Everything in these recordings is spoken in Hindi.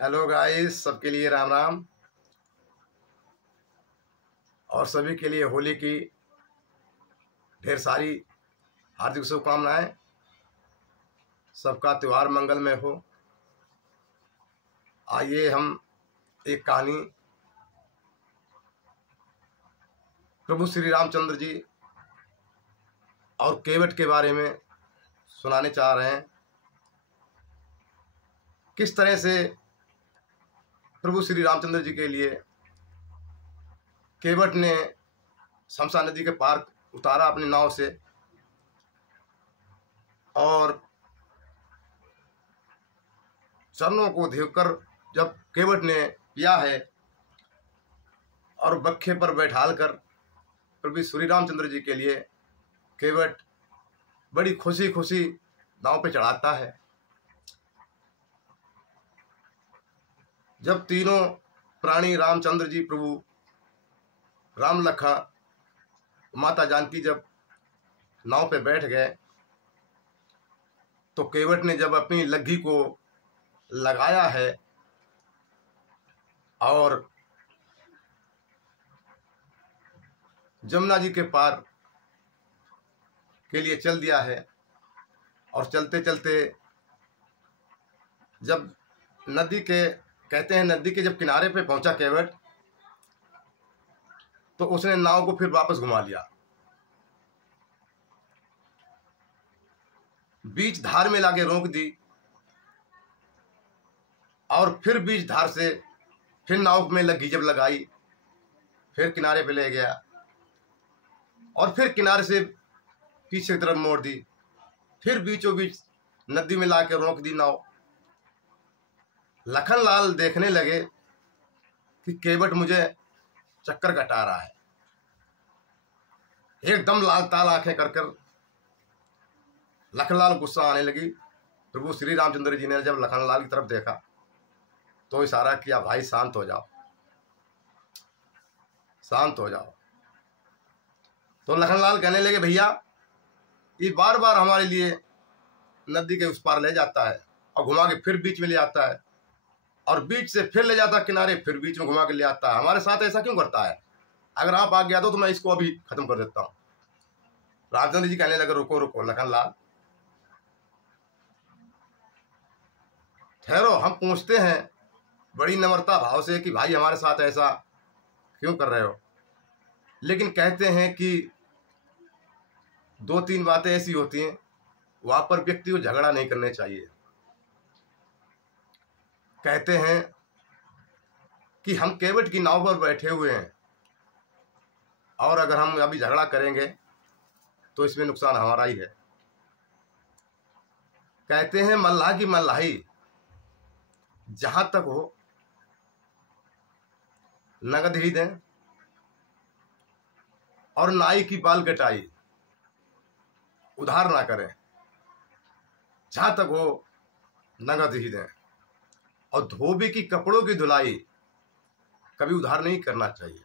हेलो गाइस, सबके लिए राम राम। और सभी के लिए होली की ढेर सारी हार्दिक शुभकामनाएं। सबका त्यौहार मंगलमय हो। आइए हम एक कहानी प्रभु श्री रामचंद्र जी और केवट के बारे में सुनाने चाह रहे हैं। किस तरह से प्रभु श्री रामचंद्र जी के लिए केवट ने शमशा नदी के पार उतारा अपनी नाव से, और चरणों को देखकर जब केवट ने पिया है और बक्खे पर बैठाल कर प्रभु श्री रामचंद्र जी के लिए केवट बड़ी खुशी खुशी नाव पे चढ़ाता है। जब तीनों प्राणी रामचंद्र जी, प्रभु राम, लखन, माता जानकी जब नाव पे बैठ गए तो केवट ने जब अपनी लग्गी को लगाया है और जमुना जी के पार के लिए चल दिया है। और चलते चलते जब नदी के जब किनारे पे पहुंचा केवट, तो उसने नाव को फिर वापस घुमा लिया। बीच धार में लाके रोक दी और फिर बीच धार से फिर नाव में लगी जब लगाई, फिर किनारे पे ले गया और फिर किनारे से पीछे की तरफ मोड़ दी, फिर बीचों बीच नदी में लाके रोक दी नाव। लखन लाल देखने लगे कि केवट मुझे चक्कर कटा रहा है। एकदम लाल ताल आंखें कर कर लखन लाल गुस्सा आने लगी। प्रभु श्री रामचंद्र जी ने जब लखन लाल की तरफ देखा तो इशारा किया, भाई शांत हो जाओ, शांत हो जाओ। तो लखन लाल कहने लगे, भैया ये बार बार हमारे लिए नदी के उस पार ले जाता है और घुमा के फिर बीच में ले आता है, और बीच से फिर ले जाता है किनारे, फिर बीच में घुमा के ले आता है। हमारे साथ ऐसा क्यों करता है? अगर आप आ गया तो मैं इसको अभी खत्म कर देता हूं। रामचंद्र जी कहने लगे, रुको रुको लखन लाल, ठहरो, हम पूछते हैं बड़ी नम्रता भाव से कि भाई हमारे साथ ऐसा क्यों कर रहे हो। लेकिन कहते हैं कि दो तीन बातें ऐसी होती हैं वहां पर व्यक्ति को झगड़ा नहीं करने चाहिए। कहते हैं कि हम केवट की नाव पर बैठे हुए हैं और अगर हम अभी झगड़ा करेंगे तो इसमें नुकसान हमारा ही है। कहते हैं मल्लाह की मल्लाही जहां तक हो नगद ही दें और नाई की बाल कटाई उधार ना करें। जहां तक हो नगद ही दें, और धोबी की कपड़ों की धुलाई कभी उधार नहीं करना चाहिए।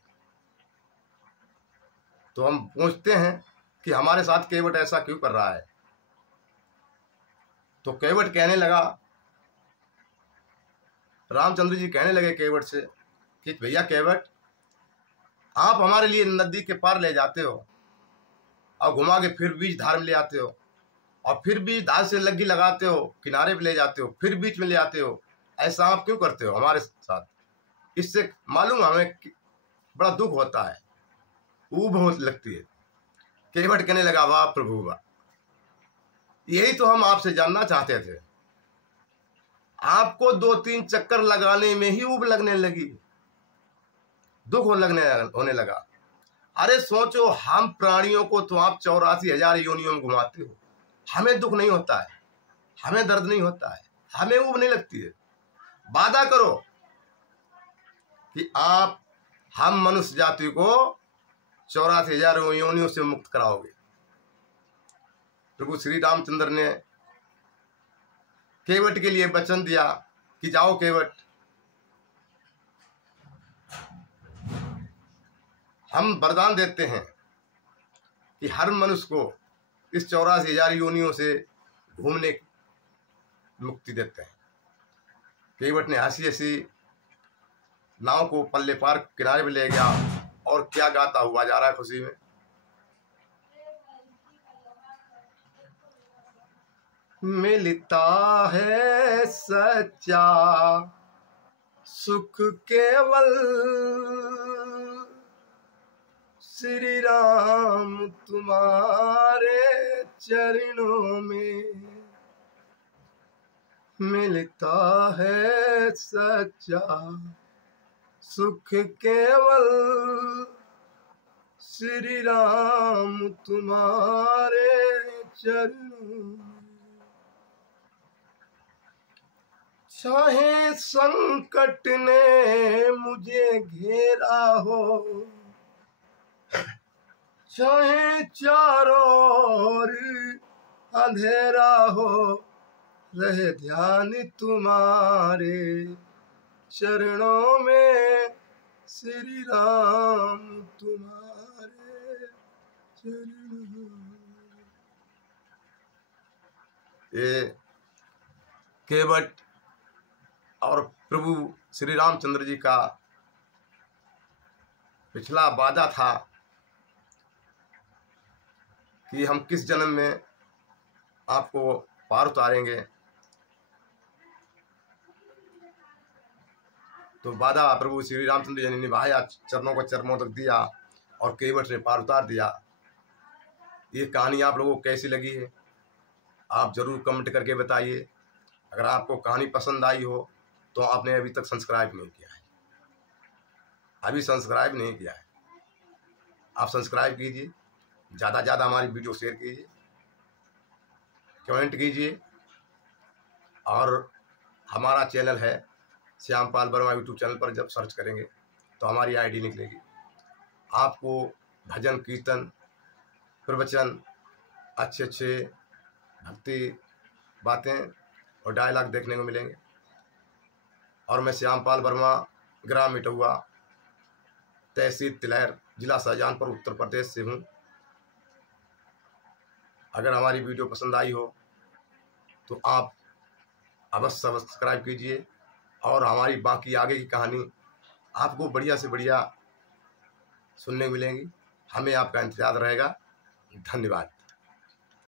तो हम पूछते हैं कि हमारे साथ केवट ऐसा क्यों कर रहा है। तो केवट कहने लगा, रामचंद्र जी कहने लगे केवट से कि भैया केवट, आप हमारे लिए नदी के पार ले जाते हो और घुमा के फिर बीच धार में ले आते हो, और फिर बीच धार से लग्गी लगाते हो, किनारे पे ले जाते हो, फिर बीच में ले आते हो। ऐसा आप क्यों करते हो हमारे साथ? इससे मालूम हमें बड़ा दुख होता है, ऊब हो लगती है। केवट कहने लगा, वाह प्रभु वाह, यही तो हम आपसे जानना चाहते थे। आपको दो तीन चक्कर लगाने में ही ऊब लगने लगी, दुख होने लगा। अरे सोचो, हम प्राणियों को तो आप 84,000 योनियों में घुमाते हो, हमें दुख नहीं होता है, हमें दर्द नहीं होता है, हमें ऊब नहीं लगती है। वादा करो कि आप हम मनुष्य जाति को 84,000 योनियों से मुक्त कराओगे। प्रभु श्री रामचंद्र ने केवट के लिए वचन दिया कि जाओ केवट, हम वरदान देते हैं कि हर मनुष्य को इस 84,000 योनियों से घूमने मुक्ति देते हैं। केवट ने हंसी हंसी नाव को पल्ले पार किनारे पे ले गया और क्या गाता हुआ जा रहा है खुशी में। मिलता है सच्चा सुख केवल श्री राम तुम्हारे चरणों में। मिलता है सच्चा सुख केवल श्री राम तुम्हारे चरणों में। चाहे संकट ने मुझे घेरा हो, चाहे चारों ओर अंधेरा हो, रहे ध्यान तुम्हारे चरणों में श्री राम तुम्हारे चरणों में। ये केवट और प्रभु श्री रामचंद्र जी का पिछला वादा था कि हम किस जन्म में आपको पार उतारेंगे। तो वादा प्रभु श्री रामचंद्र जी ने निभाया, चरणों को चरमों तक दिया और केवट ने पार उतार दिया। ये कहानी आप लोगों को कैसी लगी है आप जरूर कमेंट करके बताइए। अगर आपको कहानी पसंद आई हो तो आपने अभी तक सब्सक्राइब नहीं किया है, अभी सब्सक्राइब नहीं किया है, आप सब्सक्राइब कीजिए, ज़्यादा से ज़्यादा हमारी वीडियो शेयर कीजिए, कमेंट कीजिए। और हमारा चैनल है श्यामपाल वर्मा यूट्यूब चैनल पर जब सर्च करेंगे तो हमारी आईडी निकलेगी। आपको भजन कीर्तन प्रवचन अच्छे अच्छे भक्ति बातें और डायलॉग देखने को मिलेंगे। और मैं श्यामपाल वर्मा ग्राम इटौआ तहसील तिलैर जिला शाहजहांपुर उत्तर प्रदेश से हूँ। अगर हमारी वीडियो पसंद आई हो तो आप अवश्य सब्सक्राइब कीजिए और हमारी बाकी आगे की कहानी आपको बढ़िया से बढ़िया सुनने को मिलेंगी। हमें आपका इंतजार रहेगा। धन्यवाद।